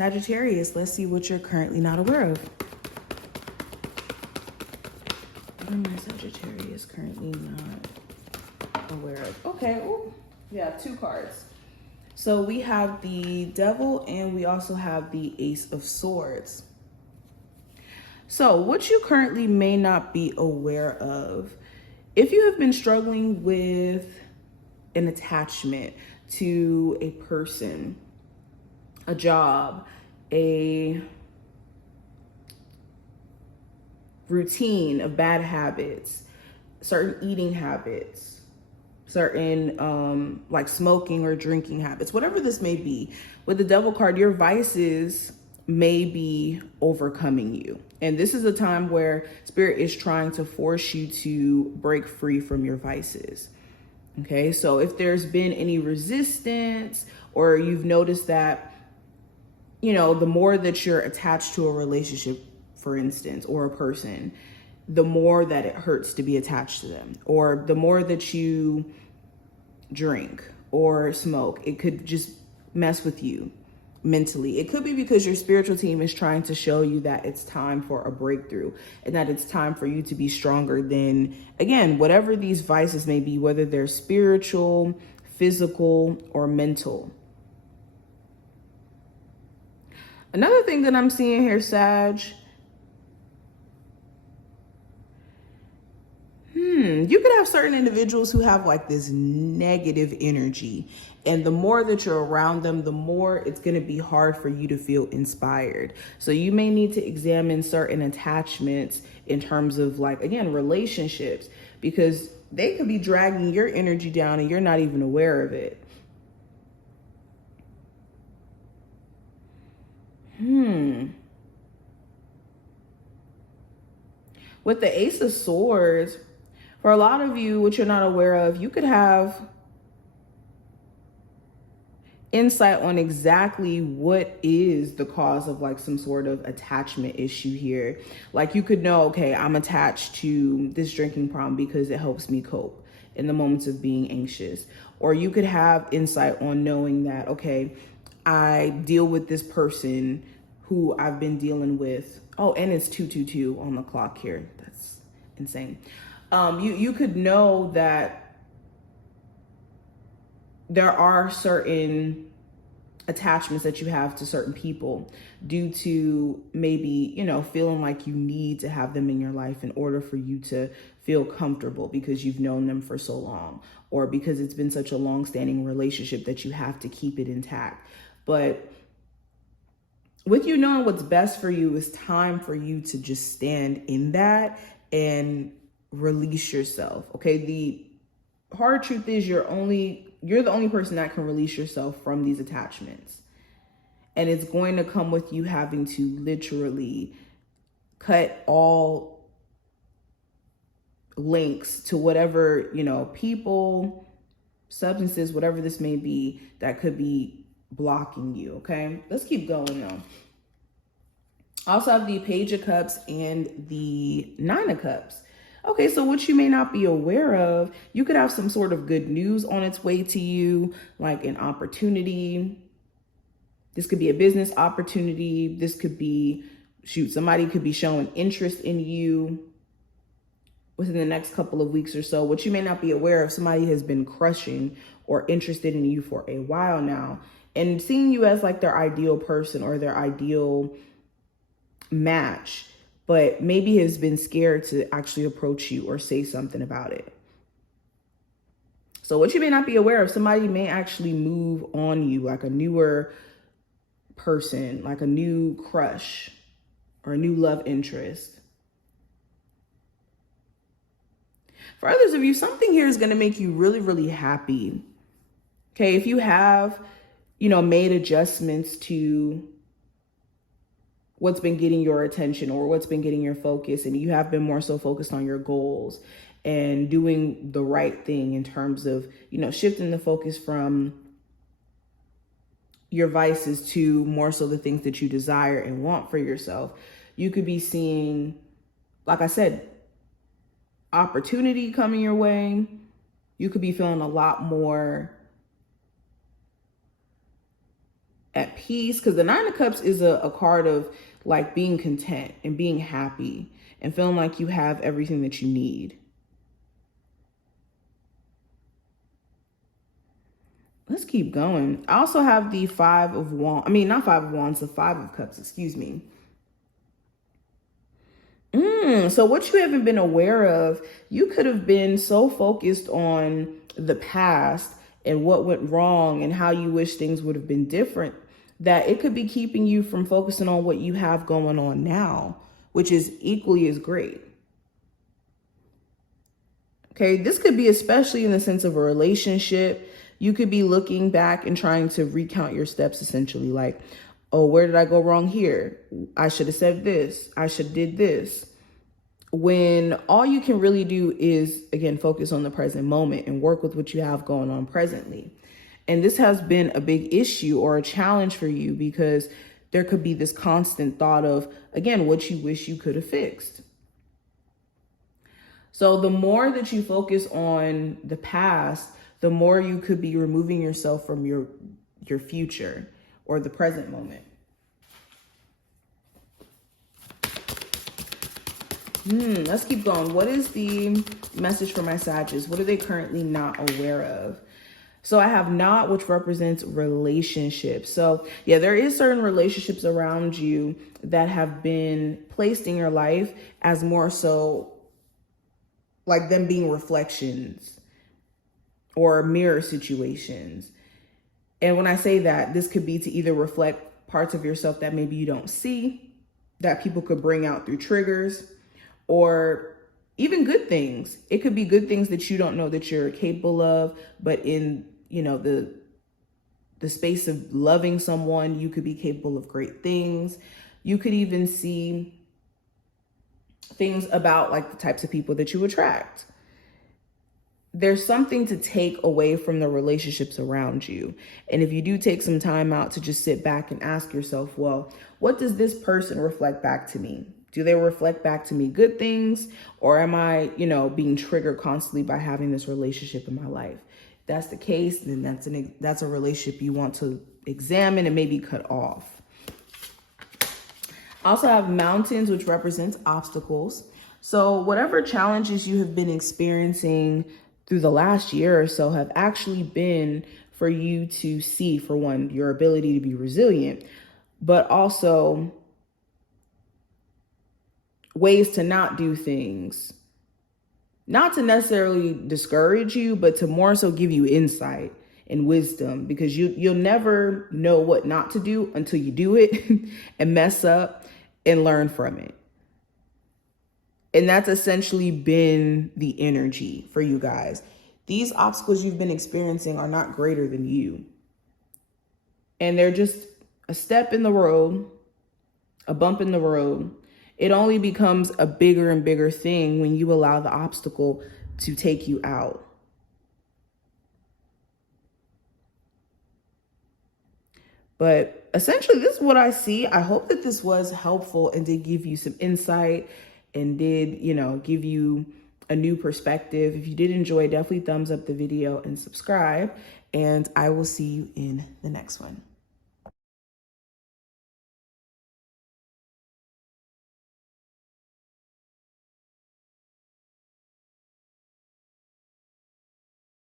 Sagittarius, let's see what you're currently not aware of. What am I, Sagittarius, currently not aware of? Okay, ooh, yeah, 2 cards. So we have the Devil and we also have the Ace of Swords. So what you currently may not be aware of, if you have been struggling with an attachment to a person, a job, a routine of bad habits, certain eating habits, certain like smoking or drinking habits, whatever this may be, with the Devil card, your vices may be overcoming you. And this is a time where Spirit is trying to force you to break free from your vices. Okay, so if there's been any resistance, or you've noticed that, you know, the more that you're attached to a relationship, for instance, or a person, the more that it hurts to be attached to them, or the more that you drink or smoke, it could just mess with you mentally. It could be because your spiritual team is trying to show you that it's time for a breakthrough and that it's time for you to be stronger than, again, whatever these vices may be, whether they're spiritual, physical, or mental. Another thing that I'm seeing here, Sag, you could have certain individuals who have like this negative energy, and the more that you're around them, the more it's going to be hard for you to feel inspired. So you may need to examine certain attachments in terms of, like, again, relationships, because they could be dragging your energy down and you're not even aware of it. With the Ace of Swords, for a lot of you, what you're not aware of, you could have insight on exactly what is the cause of like some sort of attachment issue here. Like you could know, okay, I'm attached to this drinking problem because it helps me cope in the moments of being anxious. Or you could have insight on knowing that, okay, I deal with this person who I've been dealing with. Oh, and it's 222 on the clock here. That's insane. You could know that there are certain attachments that you have to certain people due to maybe, you know, feeling like you need to have them in your life in order for you to feel comfortable because you've known them for so long, or because it's been such a long-standing relationship that you have to keep it intact. But with you knowing what's best for you, it's time for you to just stand in that and release yourself. Okay, the hard truth is you're the only person that can release yourself from these attachments. And it's going to come with you having to literally cut all links to whatever, you know, people, substances, whatever this may be, that could be blocking you. Okay, let's keep going though. Also have the Page of Cups and the Nine of Cups. Okay, so what you may not be aware of, you could have some sort of good news on its way to you, like an opportunity. This could be a business opportunity. This could be, shoot, somebody could be showing interest in you within the next couple of weeks or so. What you may not be aware of, somebody has been crushing or interested in you for a while now and seeing you as like their ideal person or their ideal match, but maybe has been scared to actually approach you or say something about it. So what you may not be aware of, somebody may actually move on you, like a newer person, like a new crush or a new love interest. For others of you, something here is going to make you really, really happy. Okay, if you have, you know, made adjustments to what's been getting your attention or what's been getting your focus, and you have been more so focused on your goals and doing the right thing in terms of, you know, shifting the focus from your vices to more so the things that you desire and want for yourself, you could be seeing, like I said, opportunity coming your way. You could be feeling a lot more at peace, because the Nine of Cups is a card of like being content and being happy and feeling like you have everything that you need. Let's keep going. I also have the Five of Wands. I mean, not Five of Wands, the Five of Cups, excuse me. So what you haven't been aware of, you could have been so focused on the past and what went wrong and how you wish things would have been different, that it could be keeping you from focusing on what you have going on now, which is equally as great. Okay, this could be especially in the sense of a relationship. You could be looking back and trying to recount your steps, essentially like, oh, where did I go wrong here? I should have said this. I should have did this. When all you can really do is, again, focus on the present moment and work with what you have going on presently. And this has been a big issue or a challenge for you because there could be this constant thought of, again, what you wish you could have fixed. So the more that you focus on the past, the more you could be removing yourself from your future or the present moment. Let's keep going. What is the message for my Sagittarius? What are they currently not aware of? So I have not, which represents relationships. So yeah, there is certain relationships around you that have been placed in your life as more so like them being reflections or mirror situations. And when I say that, this could be to either reflect parts of yourself that maybe you don't see, that people could bring out through triggers, or even good things. It could be good things that you don't know that you're capable of, but in, you know, the space of loving someone, you could be capable of great things. You could even see things about like the types of people that you attract. There's something to take away from the relationships around you. And if you do take some time out to just sit back and ask yourself, well, what does this person reflect back to me? Do they reflect back to me good things? Or am I, you know, being triggered constantly by having this relationship in my life? If that's the case, then that's a relationship you want to examine and maybe cut off. I also have mountains, which represents obstacles. So whatever challenges you have been experiencing through the last year or so have actually been for you to see, for one, your ability to be resilient, but also ways to not do things, not to necessarily discourage you, but to more so give you insight and wisdom, because you'll never know what not to do until you do it and mess up and learn from it. And that's essentially been the energy for you guys. These obstacles you've been experiencing are not greater than you. And they're just a step in the road, a bump in the road. It only becomes a bigger and bigger thing when you allow the obstacle to take you out. But essentially, this is what I see. I hope that this was helpful and did give you some insight and did, you know, give you a new perspective. If you did enjoy, definitely thumbs up the video and subscribe. And I will see you in the next one.